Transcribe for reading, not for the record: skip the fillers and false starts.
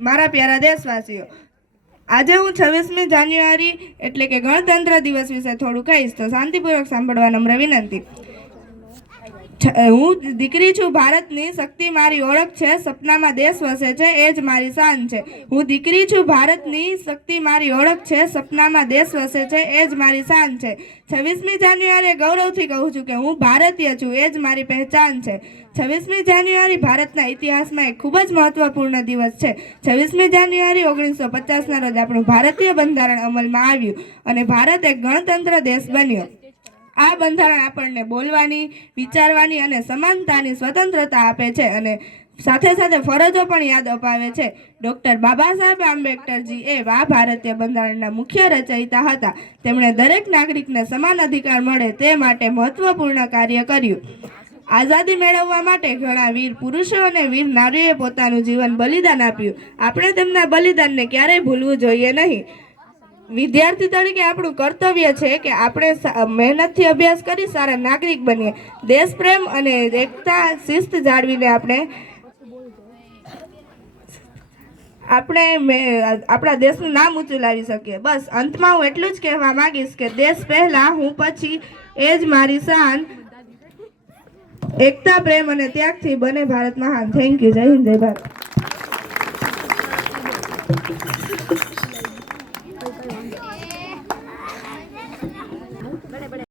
મારા પ્યારા દેશવાસીઓ, આજે હું 26મી જાન્યુઆરી એટલે કે ગણતંત્ર દિવસ વિશે થોડું કહીશ, તો શાંતિપૂર્વક સાંભળવા નમ્ર વિનંતી। હું દીકરી છું ભારતની, શક્તિ મારી ઓળખ છે, સપનામાં દેશ વસે છે એ જ મારી શાન છે। હું દીકરી છું ભારતની, શક્તિ મારી ઓળખ છે, સપનામાં દેશ વસે છે એ જ મારી શાન છે। 26મી જાન્યુઆરીએ ગૌરવથી કહું છું કે હું ભારતીય છું, એ જ મારી પહેચાન છે। 26મી જાન્યુઆરી ભારતના ઇતિહાસમાં એક ખૂબ જ મહત્વપૂર્ણ દિવસ છે। 26મી જાન્યુઆરી 1950ના રોજ આપણું ભારતીય બંધારણ અમલમાં આવ્યું અને ભારત એક ગણતંત્ર દેશ બન્યો। આ બંધારણ આપણને બોલવાની, વિચારવાની અને સમાનતાની સ્વતંત્રતા આપે છે અને સાથે સાથે ફરજો પણ યાદ અપાવે છે। ડૉક્ટર બાબા સાહેબ આંબેડકરજી એ આ ભારતીય બંધારણના મુખ્ય રચયિતા હતા। તેમણે દરેક નાગરિકને સમાન અધિકાર મળે તે માટે મહત્વપૂર્ણ કાર્ય કર્યું। આઝાદી મેળવવા માટે ઘણા વીર પુરુષો અને વીર નારીઓએ પોતાનું જીવન બલિદાન આપ્યું। આપણે તેમના બલિદાનને ક્યારેય ભૂલવું જોઈએ નહીં। વિદ્યાર્થી તરીકે આપણું કર્તવ્ય છે કે આપણે મહેનતથી અભ્યાસ કરી સારા નાગરિક બનીએ, દેશ પ્રેમ અને એકતા શિસ્ત જાળવીને આપણે આપણા દેશનું નામ ઊંચું લાવી શકીએ। બસ અંતમાં હું એટલું જ કહેવા માંગીશ કે દેશ પહેલા, હું પછી, એ જ મારી શાન। એકતા, પ્રેમ અને ત્યાગથી બને ભારત મહાન। Thank you. જય હિન્દ, જય ભારત।